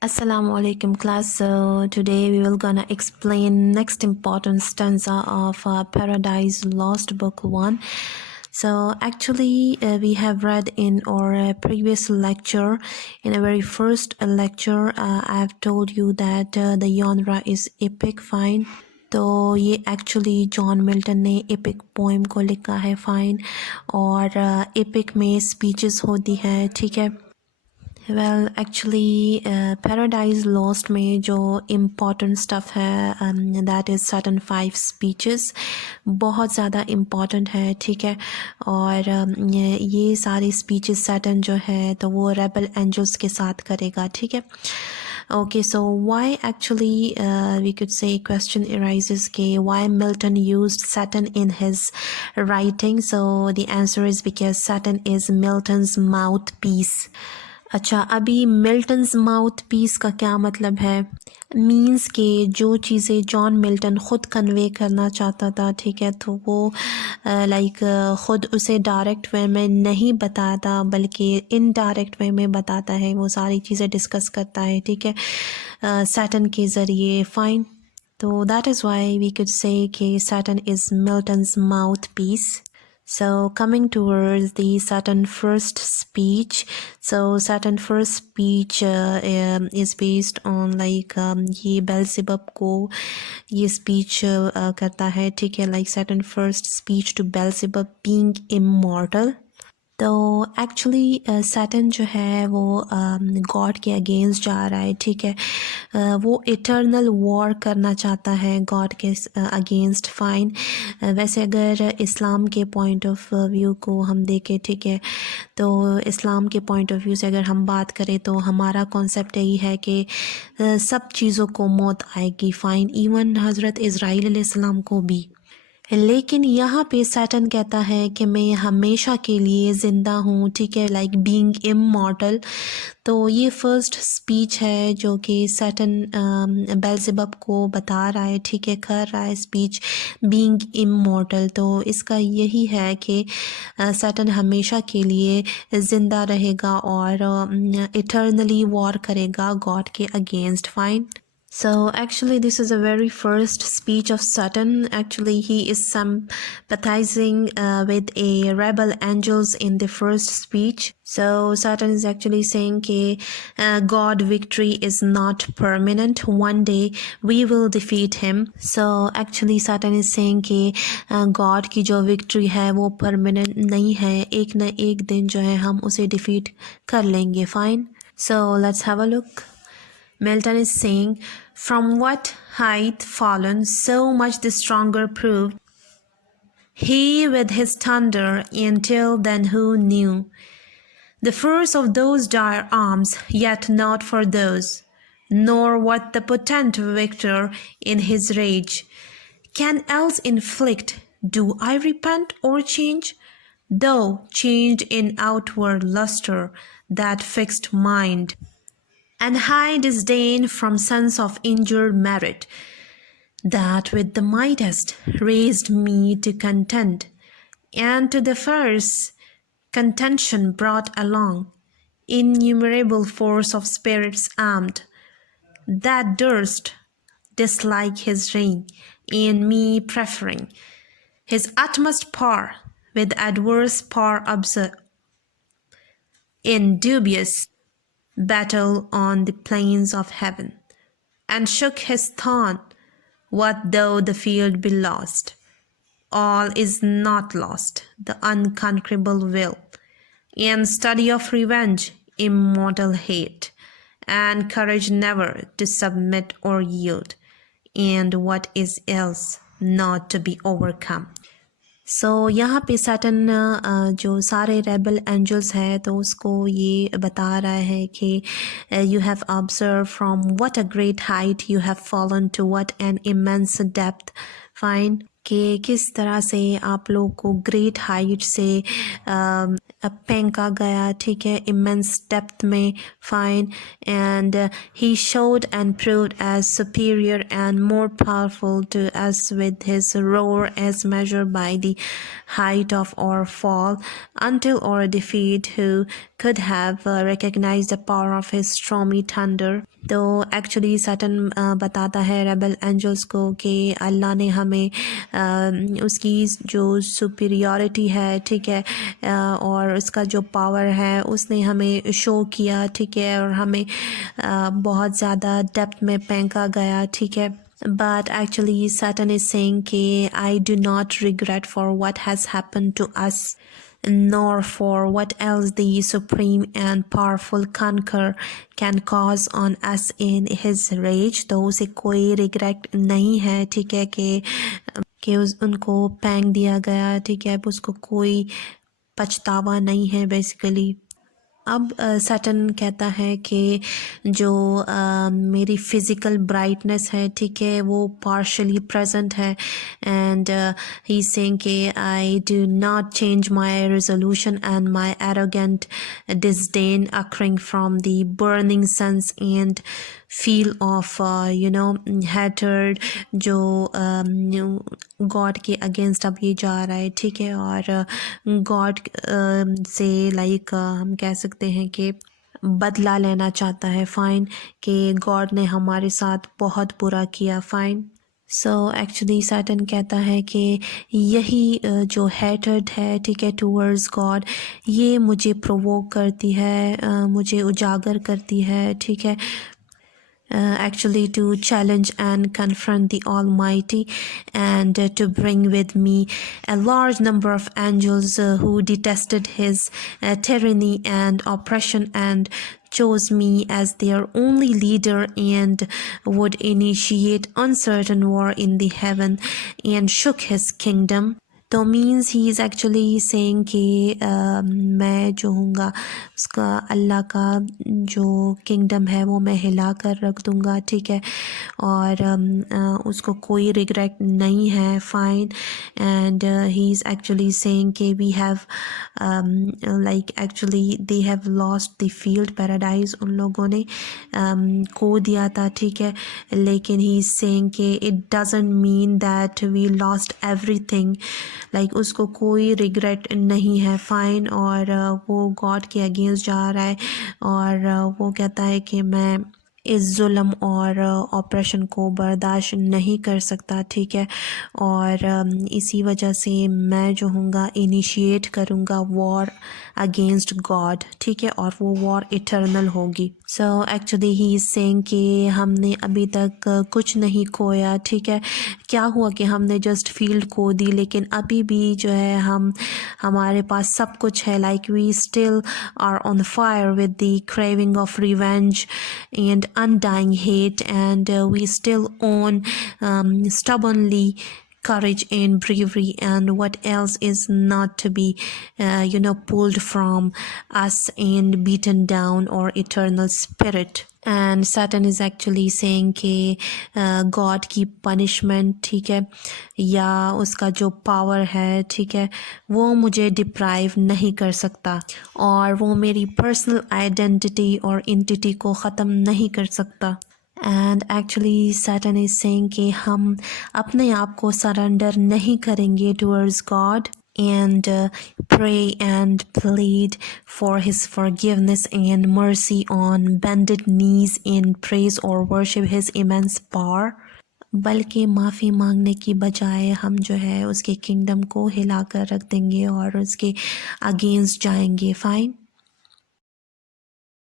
Assalamu alaikum class. So today we will gonna explain next important stanza of Paradise Lost book 1. So actually we have read in our previous lecture, in a very first lecture I have told you that the genre is epic. Fine, तो ये actually John Milton ने epic poem को लिखा है. Fine, और epic में speeches होती है. ठीक है. वेल एक्चुअली पैराडाइज लॉस्ट में जो इम्पॉर्टेंट स्टफ़ है दैट इज़ सर्टन 5 स्पीचेस. बहुत ज़्यादा इम्पॉर्टेंट है. ठीक है. और ये सारे स्पीचेस सर्टन जो है तो वो रेबल एंजल्स के साथ करेगा. ठीक है. Okay, so why actually we could say question arises ke why Milton used Saturn in his writing. So the answer is because Saturn is Milton's mouthpiece. अच्छा, अभी मिल्टन्स माउथ पीस का क्या मतलब है? मीन्स के जो चीज़ें जॉन मिल्टन ख़ुद कन्वे करना चाहता था, ठीक है, तो वो लाइक ख़ुद उसे डायरेक्ट वे में नहीं बताता बल्कि इनडायरेक्ट वे में बताता है. वो सारी चीज़ें डिस्कस करता है. ठीक है, सैटर्न के ज़रिए. फ़ाइन, तो that is why we could say कि Saturn is Milton's mouthpiece. So coming towards the Saturn first speech. So Saturn first speech is based on like ये बेल्ज़ेबब को ये speech करता है. ठीक है, like Saturn first speech to बेल्ज़ेबब being immortal. तो actually Saturn जो है वो गॉड के अगेंस्ट जा रहा है. ठीक है, वो इटर्नल वॉर करना चाहता है गॉड के अगेंस्ट. फाइन, वैसे अगर इस्लाम के पॉइंट ऑफ व्यू को हम देखें, ठीक है, तो इस्लाम के पॉइंट ऑफ व्यू से अगर हम बात करें तो हमारा कॉन्सेप्ट यही है कि सब चीज़ों को मौत आएगी. फ़ाइन, इवन हज़रत इज़राइल अलैहिस्सलाम को भी. लेकिन यहाँ पे सैटर्न कहता है कि मैं हमेशा के लिए ज़िंदा हूँ. ठीक है, लाइक बीइंग इमॉर्टल. तो ये फर्स्ट स्पीच है जो कि सैटर्न बेल्ज़ेबब को बता रहा है. ठीक है, कर रहा है स्पीच बीइंग इमॉर्टल. तो इसका यही है कि सैटर्न हमेशा के लिए ज़िंदा रहेगा और इटर्नली वॉर करेगा गॉड के against. Fine. So actually this is a very first speech of Saturn. Actually he is sympathizing with a rebel angels in the first speech. So Saturn is actually saying that God victory is not permanent. One day we will defeat him. So actually Saturn is saying that God की जो victory है वो permanent नहीं है. एक न एक दिन जो है हम उसे defeat कर लेंगे. Fine. So let's have a look. Milton is saying, from what height fallen, so much the stronger proved. He with his thunder, until then who knew the force of those dire arms, yet not for those, nor what the potent victor in his rage can else inflict. Do I repent or change? Though changed in outward lustre, that fixed mind, and high disdain from sense of injured merit, that with the mightiest raised me to contend, and to the fierce contention brought along innumerable force of spirits armed, that durst dislike his reign, in me preferring his utmost power with adverse power in dubious battle on the plains of heaven, and shook his thorn. What though the field be lost? All is not lost, the unconquerable will, and study of revenge, immortal hate, and courage never to submit or yield, and what is else not to be overcome. सो यहाँ पे Saturn जो सारे rebel angels है तो उसको ये बता रहा है कि you have observe from what a great height you have fallen to what an immense depth. Fine, कि किस तरह से आप लोग को ग्रेट हाइट से फेंका गया. ठीक है, इमेंस डेप्थ में. Fine, and he showed and proved as superior and more powerful to us with his roar as measured by the height of our fall until our defeat, who could have recognized the power of his stormy thunder. तो actually Saturn बताता है rebel angels को कि अल्लाह ने हमें उसकी जो superiority है, ठीक है, और उसका जो पावर है उसने हमें शो किया, ठीक है, और हमें बहुत ज़्यादा डेप्थ में फेंका गया, ठीक है. But actually Satan is saying कि I do not regret for what has happened to us, nor for what else the supreme and powerful conqueror can cause on us in his rage. तो उसे कोई regret नहीं है, ठीक है, कि उनको पैंग दिया गया, ठीक है, उसको कोई पछतावा नहीं है बेसिकली. अब सैटर्न कहता है कि जो मेरी फिज़िकल ब्राइटनेस है, ठीक है, वो पार्शली प्रेजेंट है. एंड ही सेइंग कि I do not change my resolution and my arrogant disdain occurring from the burning sons and feel of hatred जो गॉड के अगेंस्ट अब ये जा रहा है, ठीक है, और गॉड से लाइक हम कह सकते हैं कि बदला लेना चाहता है, फाइन, कि गॉड ने हमारे साथ बहुत बुरा किया, फाइन. सो एक्चुअली सैटर्न कहता है कि यही जो हेटर्ड है, ठीक है, टूवर्ड्स गॉड, ये मुझे प्रोवोक करती है, मुझे उजागर करती है, ठीक है, actually to challenge and confront the Almighty, and to bring with me a large number of angels who detested his tyranny and oppression and chose me as their only leader and would initiate uncertain war in the heaven and shook his kingdom. तो means he is actually saying कि मैं जो हूँगा उसका अल्लाह का जो kingdom है वो मैं हिला कर रख दूँगा, ठीक है, और उसको कोई रिग्रेट नहीं है, fine. And he is actually saying कि we have like actually they have lost the field paradise, उन लोगों ने खो दिया था, ठीक है, लेकिन ही इज़ सेइंग कि it doesn't mean that we lost everything, like उसको कोई रिग्रेट नहीं है, फाइन. और वो गॉड के अगेंस्ट जा रहा है और वो कहता है कि मैं इस जुल्म और ऑपरेशन को बर्दाश्त नहीं कर सकता, ठीक है, और इसी वजह से मैं जो हूँगा इनिशिएट करूँगा वॉर अगेंस्ट गॉड, ठीक है, और वो वॉर इटर्नल होगी. So actually he is saying कि हमने अभी तक कुछ नहीं खोया, ठीक है, क्या हुआ कि हमने जस्ट फील्ड खो दी, लेकिन अभी भी जो है हमारे पास सब कुछ है, like we still are on fire with the craving of revenge and undying hate, and we still own stubbornly courage and bravery and what else is not to be pulled from us and beaten down, or eternal spirit. And Satan is actually saying कि God की punishment, ठीक है, या उसका जो power है, ठीक है, वो मुझे डिप्राइव नहीं कर सकता, और वो मेरी पर्सनल आइडेंटिटी और इंटिटी को ख़त्म नहीं कर सकता. And actually Satan is saying कि हम अपने आप को सरेंडर नहीं करेंगे towards God, and pray and plead for his forgiveness and mercy on bended knees in praise or worship his immense power. बल्कि माफ़ी मांगने की बजाय हम जो है उसके किंगडम को हिला कर रख देंगे और उसके अगेंस्ट जाएंगे, फाइन.